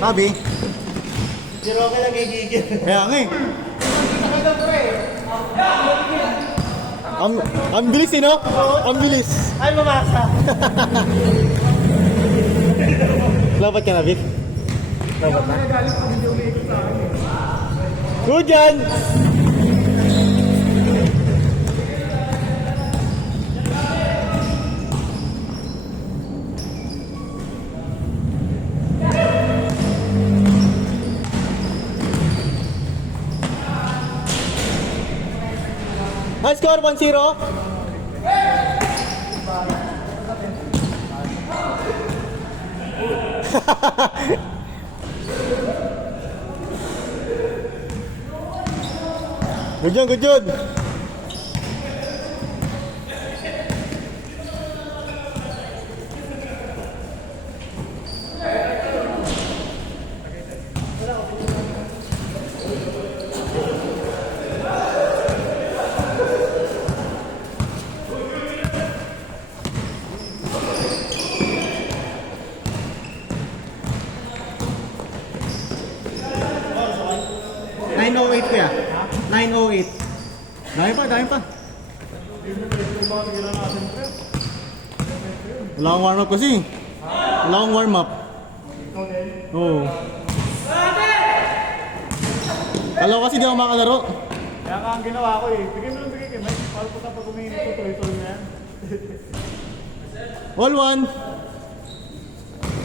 Sabi? Si Roque nagigigil. Kaya nga eh. Ang bilis eh, no? Ang bilis. Ay, mamasa. Lapat ka na, Vic? Lapat na. Good yan! High score 1-0. Good yun, good yun. Kuya, 908. Dami pa. Wala akong warm up kasi. Wala akong warm up. Oo. Alam ko kasi di ako makalaro. Kaya nga ang ginawa ko eh. Bigay mo lang bigay kay Mike. Paano ko kapag umiinit ko, tuloy-tuloy na yan. All one.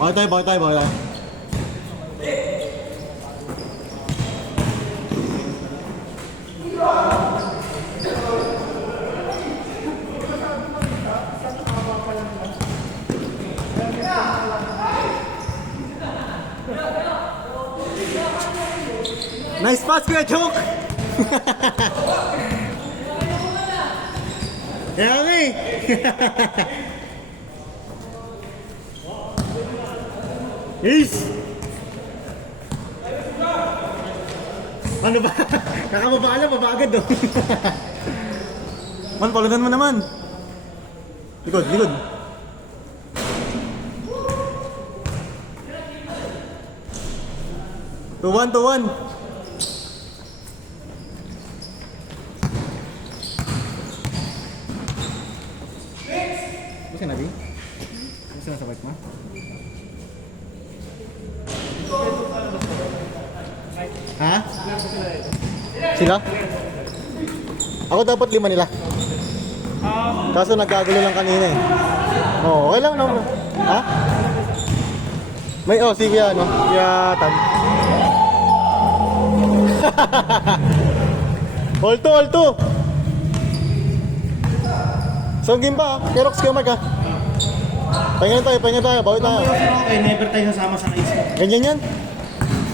Bakit tayo. Nice pass, Kuya Chok! Kaya nga eh! Yes! Ano ba? Kakababa lang, baba agad oh! Man, palunan mo naman! Likod! 2-1 Bisa na, Di? Bisa na sa bike mo? Ha? Sila? Ako dapat 5 nila. Kaso nagkagulo lang kanina eh. Oo, okay lang naman. Ha? May, si Kuya, Kuya Tan. All two. So game pa, Kerox kayo mag ha. Pahinga tayo, bawit tayo. Okay, never tayo sasama sa ice ko. Ganyan yan.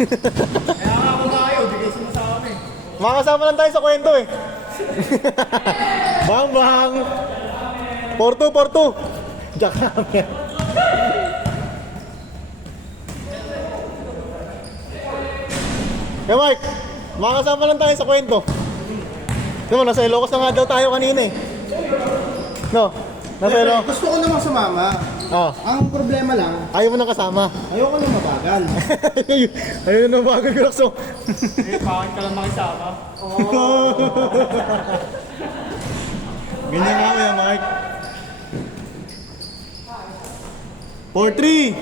Kaya nga ako tayo, di kayo sumasama eh. Makakasama lang tayo sa kwento eh. Bang! 4-2. Jack namin. Kaya Mark, makakasama lang tayo sa kwento. Diba, nasa Ilocos na nga daw tayo kanina eh. No? Nasa Ilocos. Gusto ko namang sumama. Ang problema lang, Ayaw mo nang kasama. ayoko nang mabagal. Ayaw na bago yung lakso. Eh, bakit ka lang makisama? Ganyan nga kuya Mark. 4-3.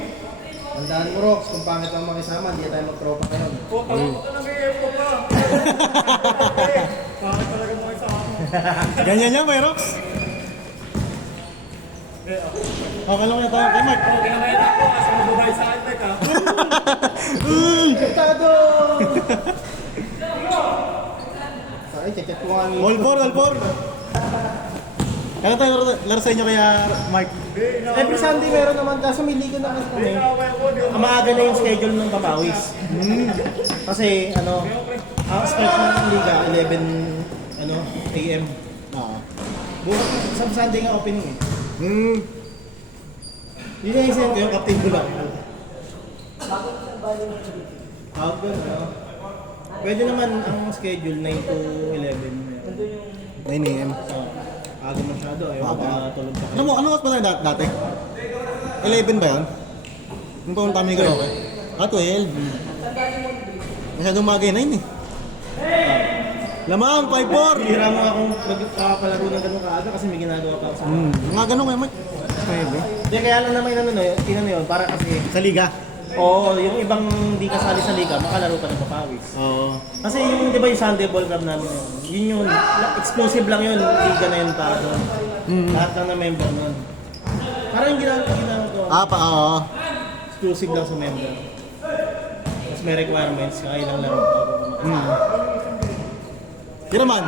Tandaan mo, Rox, kung pangit lang makisama, hindi tayo magtropa ngayon. Kung ka lang i-epo pa. Bakit talaga makisama? Ganyan yan, Rox. Okay lang tayo kay Mark. Okay naman yan ako, kasi mababae sa akin, Mike ha. Kaptado! Ay, check ko nga. All 4. Kaya tayo laro sa inyo kaya Mark. Every Sunday meron naman, kaso may liga na kasi kami. Ang maaga na yung schedule ng Papawis. Kasi, ang start ng liga, 11 AM. Bukas sa Sunday nga opening eh. Yun yung isend ko, yung Captain Bulang. Outbound, pwede naman ang schedule 9 to 11. 9 AM. Aga masyado, ayaw ko tulog sa Ano oras ba tayo dati? 11 ba yan? Yung pumunta kami karaoke? Ah, 12. Masyadong magay na yun eh. Lamang, 5-4. Hira mo akong magpapalaro ng ganun kaaga kasi may ginagawa pa ako sa Mga ganun kayo, Mike. Hindi, kaya lang naman inano yun, para kasi, Sa liga. oo, yung ibang hindi kasali sa liga, makalaro pa ng papawis. Oo. Kasi yung, di ba yung Sunday Ball Club namin yun, exclusive lang yun, liga na yun para doon. Lahat lang na member nun. Parang yung ginagawa ko, Oo. exclusive lang sa member. Tapos may requirements, kaya ilang laro pa. Kira man.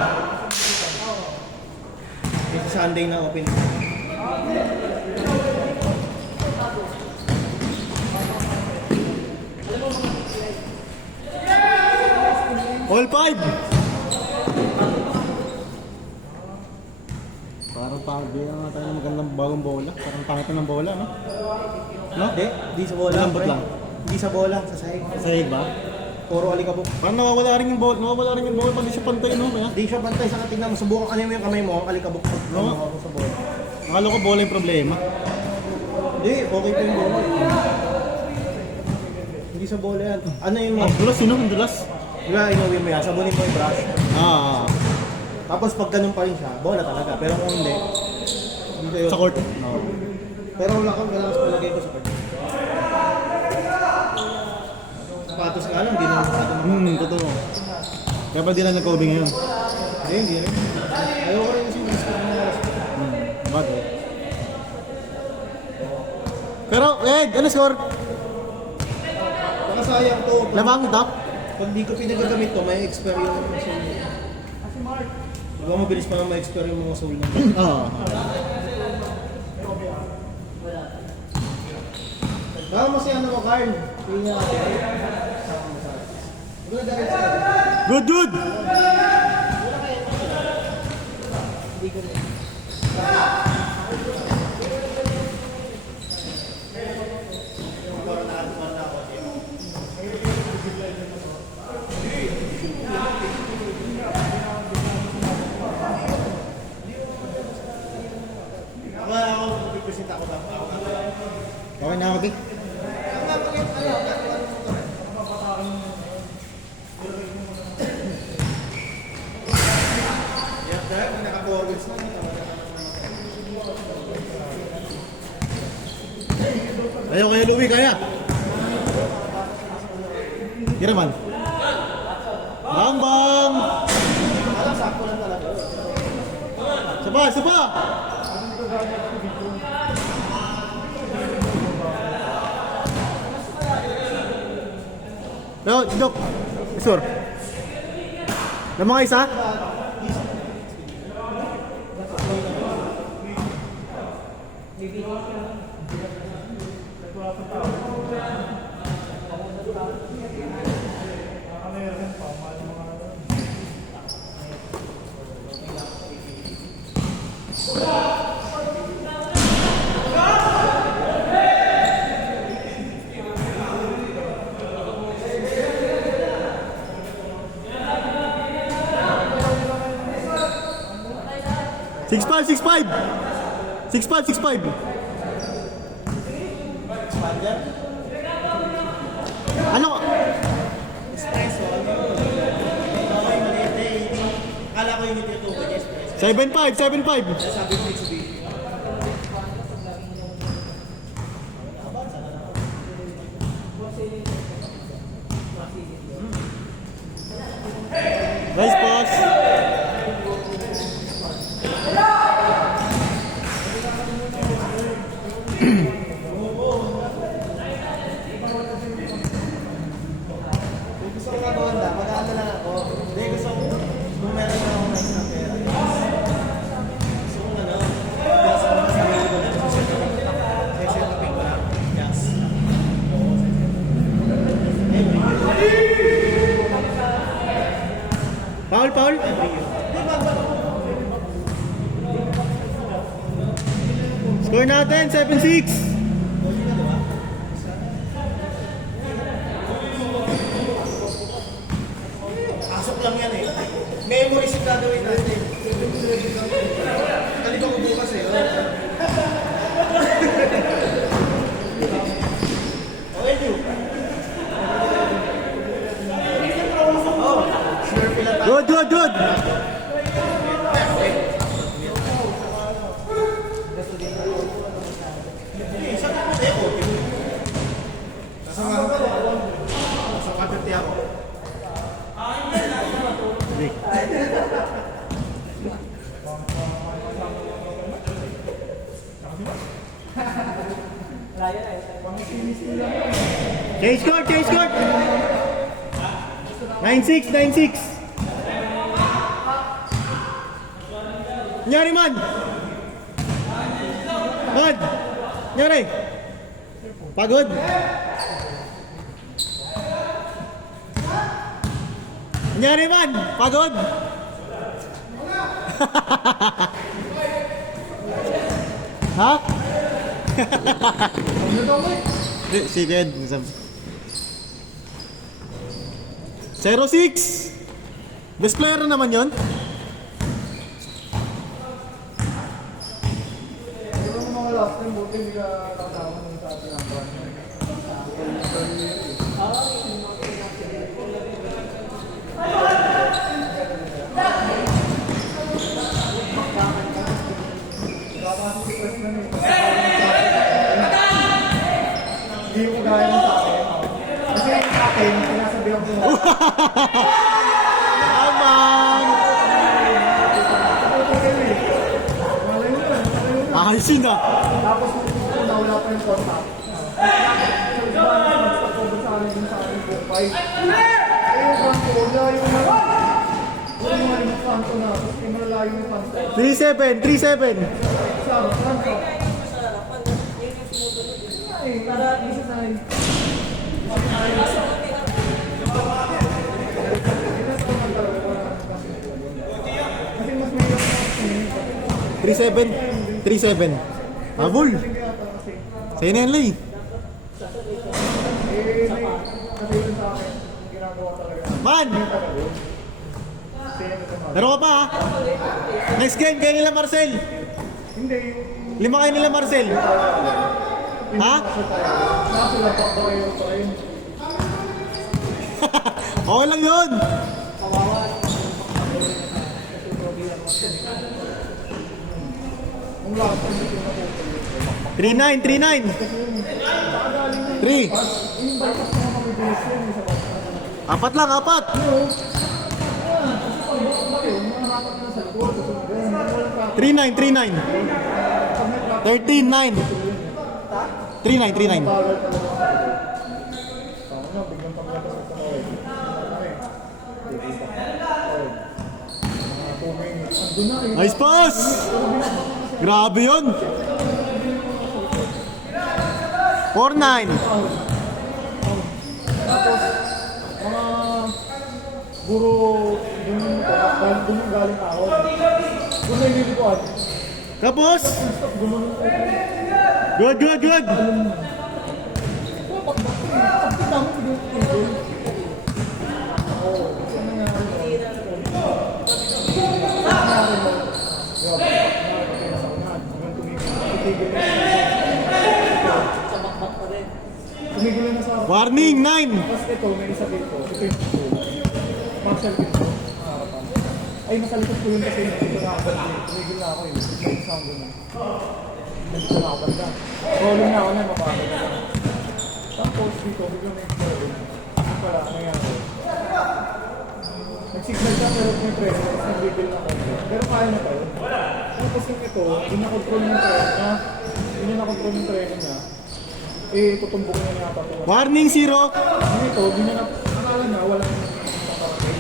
Kasi Sunday na open. All 5. Parang pagbilang nga tayo ng magandang bagong bola. Parang pangit na ng bola, no? No? Hindi, di sa bola. Malambot pre. lang. Hindi sa bola, sa sahig. Sa head ba? Puro alikabok. Parang nawawala rin yung bola. Nawawala rin yung bola. Pag di siya pantay, no? Kaya? Di siya bantay sa katignan mo. Subukan ka mo yung kamay mo, ang alikabok Oo. sa bola. Akala ko bola yung problema. Hindi, okay po yung bola. Hindi sa bola yan. Ano yung Ang dulas, sino? Ang dulas? di ba, inuwi mo yan, sabunin mo yung brush. Ah, Tapos pag ganun pa rin siya, bola talaga. Pero kung hindi, dito yun. sa court. Oo. Pero wala kang kailangan palagay ko sa court. Sapatos nga lang, hindi naman sapatos. Totoo. Kaya pa di lang nag-cobing ngayon. Hindi rin. Ayoko rin kasi yung score na Bad eh. Pero, ano score? nakasayang to. Lamang, top? Pag di ko pinagagamit to, may expire yung mga soul. Di ba mabilis pa lang may expire yung mga soul na. Oo. Tama si ano mo, Carl. Hindi niya ate. Good, good! Ako magpipresent ako ba? Okay na ako, Vic. Naka-forwards na. Ayaw kayo Louie, kaya. Kira man. Bang! Alam, sakto lang talaga. Saba, saba! Pero, Dok, sure. Na mga isa? Six five, 6'5". Ano? Espresso. Okay, maliit eh. Akala ko yung nitutukoy niya espresso. 7'5", 7'5". Sabi mo Mitsubishi. Nice pass. Kung gusto ko mag-onda, mag-aala lang ako. Hindi, gusto ko, kung meron na ako nice na pera. Gusto ko ano, gusto ko mas sarili ko lang. Kasi taping ko lang. Yes. Foul, foul. Score natin, 7-6. Pasok lang yan eh. Memories yung gagawin natin. Kalito ko bukas eh. Okay, you. Change court, change court! 9-6, 9-6. Nyari man! Man! Nyari! Pagod! Nyari man! Pagod! Ha? Si Ked. 0-6! Best player na naman yun? Yung mga last time, buti hindi ka kasama nung sa atin ang brand. Hindi ko gaya ng sa akin. Kasi yung sa akin, sinasabihan ko na. Aman! Ayos yun ah! Tapos nawala pa yung contact. Nag-stop sa akin yung sa akin buong fight. Eh, yung Franco, layo na. Wala mga limang Franco na. Tapos yung malayo yung Franco. 3-7, 3-7. Sa Franco. Para isa sa akin. Kasi mas mahirap na 3-7. 3-7. Abul! Sa'yo na yan, Lay. kasi yun sa akin, ginagawa talaga. Man! Laro ka pa ha? Next game, kayo nila Marcel. Hindi, 5 kayo nila Marcel. Ha? nasa lapak ba kayo pa rin? Okay lang yun. Ang lakas ng dito na po. 3-9, 3-9. 3. Yung bypass na mabilis yun, isa pa. Apat lang, apat. Mahirapan na sa likod, susunod yun. Walang traffic. 3-9, 3-9. 13-9. 3-9, 3-9. Bagal talaga. Tama na, biglang paglapas sa kaway. Andun na eh. Nice pass! Grabe yun. 4-9. Tapos, mga guro, dun yung galing ako. Dun na yung Tapos? stop, gumanon ko. Good, good, good. Pag dami ko yung table. Oo, kasi ano nangyari mo? Nangyari mo? Grabe, nangyari mo sa unahan. Hanggang tumigil na. Sa bakbak pa rin. Tumigil na sa harap. Warning, 9. Tapos ito, may isa dito. Ito yung Marshall dito. Harapan. Ay, nasa likod ko yun kasi dito na ako. Tumigil na ako yun. May sound yun. Nandito na ako banda. Rolling na ako na, mapagod na. Tapos dito, biglang may problem. Ano pala, nangyari. Nag-signal siya pero may pressure. Nag-bigil na ako. Pero kaya na tayo. Tapos yung ito, hindi na-control yung pressure niya. Hindi na-control yung pressure niya. Eh, tutumbok niya yata ito. Warning, 0. Yung ito, hindi na akala na wala nang nakarating.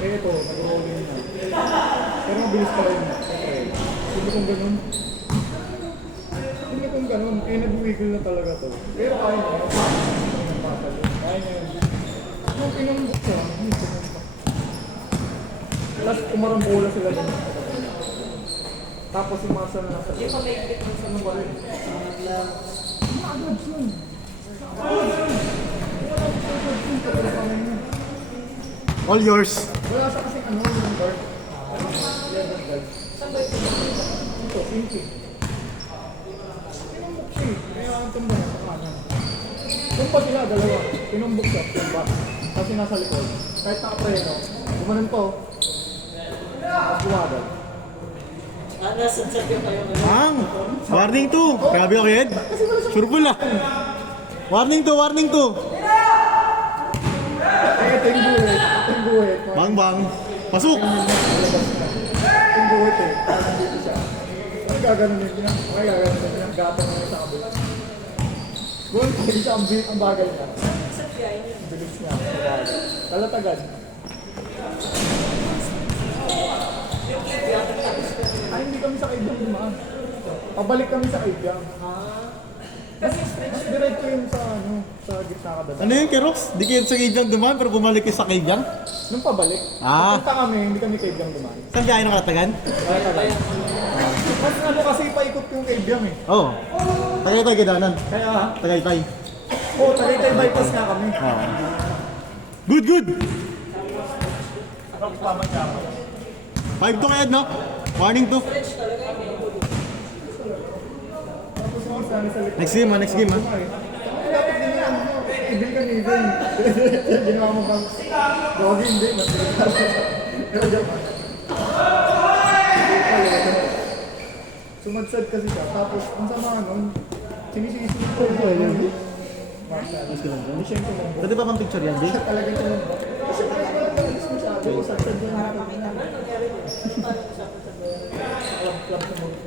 Eh ito, nag-rolling na. Pero mabilis pa rin. Hindi kong ganun. Hindi kong ganun. Eh, nag-wiggle na talaga to. Pero kaya na. Kaya niya yun. Nung pinambok siya, hindi pinambok. Plus, umarambola sila din. Tapos yung masa na nasa. Hindi pa may ikit ng sanong wala. Mga-gloves yun. All yours. Wala sa kasing ano yung guard. Level guard. Ito, pinky. Pinumbok siya eh. Kaya ang tumba na sa kanan. Tumba sila, dalawa. Pinumbok siya, tumba. Kasi nasa likod. Kahit nakapreno, gumanon to. Tapos gumagal. Ang. Warning 2. Grabe ako, Ed. Sure full ah. Warning 2, warning 2. Eh, ito yung buhit. Ito yung buhit. Bang, bang. Pasok. Yung buhit eh. Parang dito siya. Ang gaganon yun. Ang gaganon yun. Gatong mo sa kabila. Goal, hindi siya ang bagal niya. Ang bilis niya. Talatagan. Ay, hindi kami sa kaibyang dumaan. Pabalik kami sa kaibyang. Mas diretso yun sa gitna ka dada. Ano yung Kerox? Di kayo sa Kaibyang dumaan pero bumalik kayo sa Kaibyang? Nung pabalik, Ah. punta kami, hindi kami kaibyang dumaan. Saan biyahe ng Kalatagan? Mas ano kasi paikot yung kaibyang eh. Oo. Tagaytay Kidanan. Kaya, Tagaytay. Tagaytay bypass nga kami. Good, good! 5 to kaya, no? Warning to. Tapos yung isa sa likod. Next game, ha? Next game, ha? Dapat din yan. Ibil ka ni Ibil. Ginawa mo kang Gogi, hindi. Pero joke lang. Sumadsad kasi siya. Tapos, ang sama nun, sinisisi ko yung hindi siya yung tumumbo. Pwede ba pang picture yan, Jay? Talagang tumumbo. Kasi alis mo siya. Sadsad yung nakakita. Club sa mga.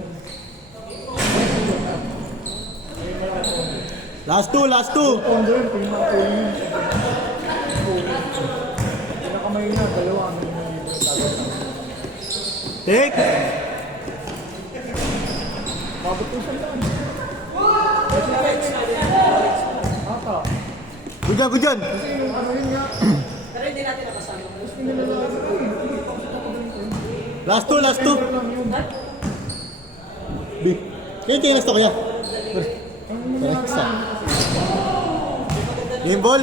Last two, last two! Pondo yun, pinaka-pondo yun. Pinakamay na, dalawa ang Take! Mabot ko siya lang. Ata. Good job, good job! Kasi yung ano yun nga. Pero hindi natin nakasama. Tapos pinilalaki ko eh. Last two, last two! Lang yun. Big. Kaya chinas to kaya? Ang mga Game ball!